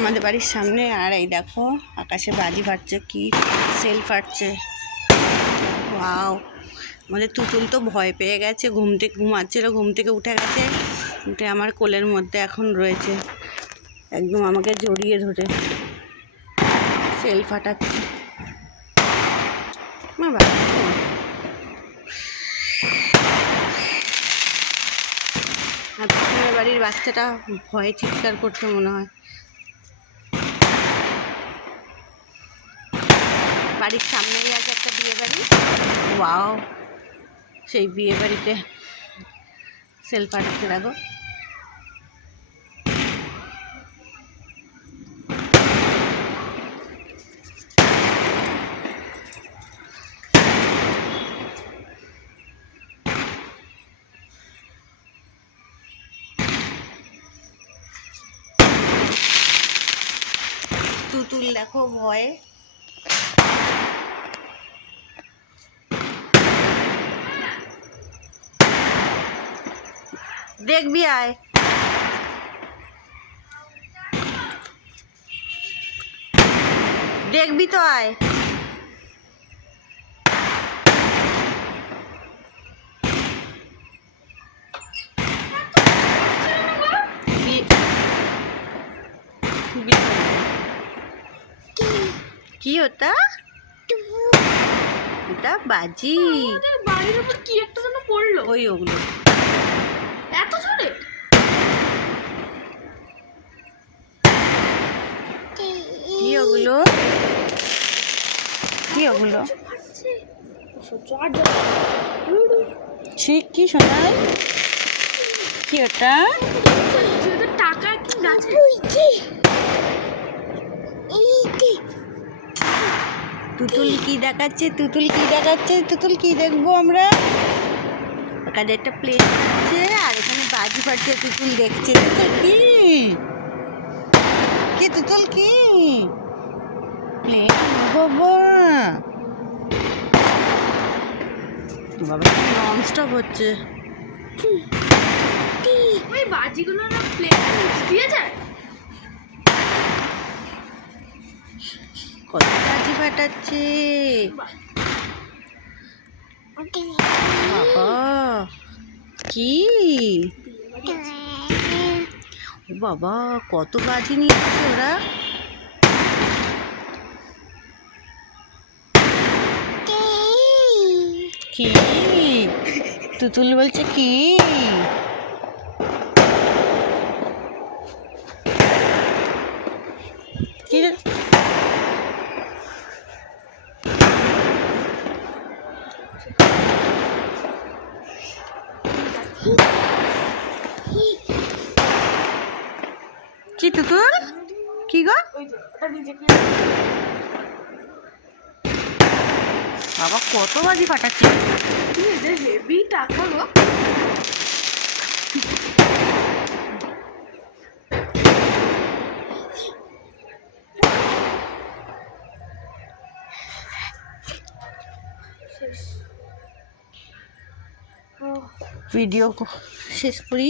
আমাদের বাড়ির সামনে। আর এই দেখো আকাশে বাজি ফাটছে, কি সেল ফাটছে। ওয়াও, আমাদের তুতুল তো ভয় পেয়ে গেছে, ঘুমাচ্ছিল, ঘুম থেকে উঠে গেছে, উঠে আমার কোলের মধ্যে এখন রয়েছে, একদম আমাকে জড়িয়ে ধরে সেল ফাটাচ্ছে। আর পিছনের বাড়ির বাচ্চাটা ভয়ে চিৎকার করছে মনে হয়। বাড়ির সামনেই আছে একটা বিয়ে বাড়ি। ওয়াও, সেই বিয়ে বাড়িতে সেল ফাটাচ্ছে দেখো। তুতুল দেখো ভয়ে। দেখবি আয়, দেখবি তো আয়। কি ওটা? এটা বাজি। বাড়ির উপর কি একটা যেন পড়লো। ওই ওগুলো এত জোরে? কি ওগুলো? কি ওগুলো? ঠিক কি শোনায়? কি ওটা? টাকা কি আছে? তুতুল কি দেখাচ্ছে? তুতুল কি দেখাচ্ছে? তুতুল কি দেখবো আমরা? ওখানে একটা প্লেট আছে আর এখানে বাজি ফাটছে, তুতুল দেখছে। তুতুল কি? কি তুতুল কি? প্লেট বাবা, বাবা নন স্টপ হচ্ছে। ওই বাজিগুলো না প্লেট দিয়ে যায়। কত বাজি ফাটাচ্ছে বাবা। কি ও বাবা, কত বাজি নিয়ে আসছে ওরা। কি তুতুল বলছে কি? কি রে? কি তুতুল? কি গো? বাবা কত বাজি ফাটাচ্ছে। হেভি টাকা গো। ভিডিও শেষ করি।